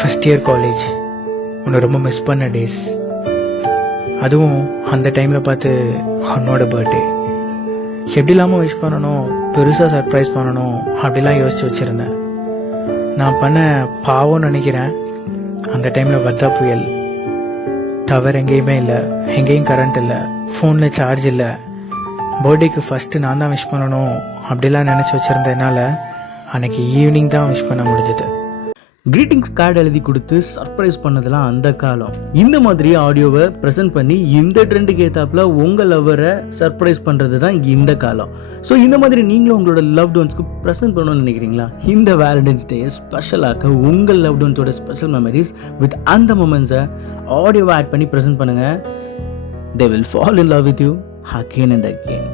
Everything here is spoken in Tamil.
ஃபஸ்ட் இயர் காலேஜ் உன்னை ரொம்ப மிஸ் பண்ண டேஸ். அதுவும் அந்த டைமில் பார்த்து உன்னோட பர்த்டே. எப்படி இல்லாமல் விஷ் பண்ணணும், பெருசாக சர்ப்ரைஸ் பண்ணணும் அப்படிலாம் யோசிச்சு வச்சுருந்தேன். நான் பண்ண பாவம்னு நினைக்கிறேன். அந்த டைமில் வர்தா புயல், டவர் எங்கேயுமே இல்லை, எங்கேயும் கரண்ட் இல்லை, ஃபோனில் சார்ஜ் இல்லை. பர்த்டேக்கு ஃபஸ்ட்டு நான் தான் விஷ் பண்ணணும் அப்படிலாம் நினச்சி வச்சுருந்ததுனால அன்னைக்கு ஈவினிங் தான் விஷ் பண்ண முடிஞ்சது. கிரீட்டிங்ஸ் கார்டு எழுதி கொடுத்து சர்ப்ரைஸ் பண்ணதெல்லாம் அந்த காலம். இந்த மாதிரி ஆடியோவை ப்ரெசென்ட் பண்ணி இந்த ட்ரெண்டுக்கு ஏற்றாப்புல உங்கள் லவ்வரை சர்ப்ரைஸ் பண்ணுறது தான் இந்த காலம். ஸோ இந்த மாதிரி நீங்களும் உங்களோட லவ்ட் ஒன்ஸ்க்கு ப்ரெசென்ட் பண்ணணும்னு நினைக்கிறீங்களா? இந்த வேலண்டைன்ஸ் டே ஸ்பெஷலாக உங்கள் லவ்ட் ஒன்ஸோட ஸ்பெஷல் மெமரிஸ் வித் அந்த மொமெண்ட்ஸை ஆடியோவை ஆட் பண்ணி ப்ரெசென்ட் பண்ணுங்கள். They will fall in love with you again and again.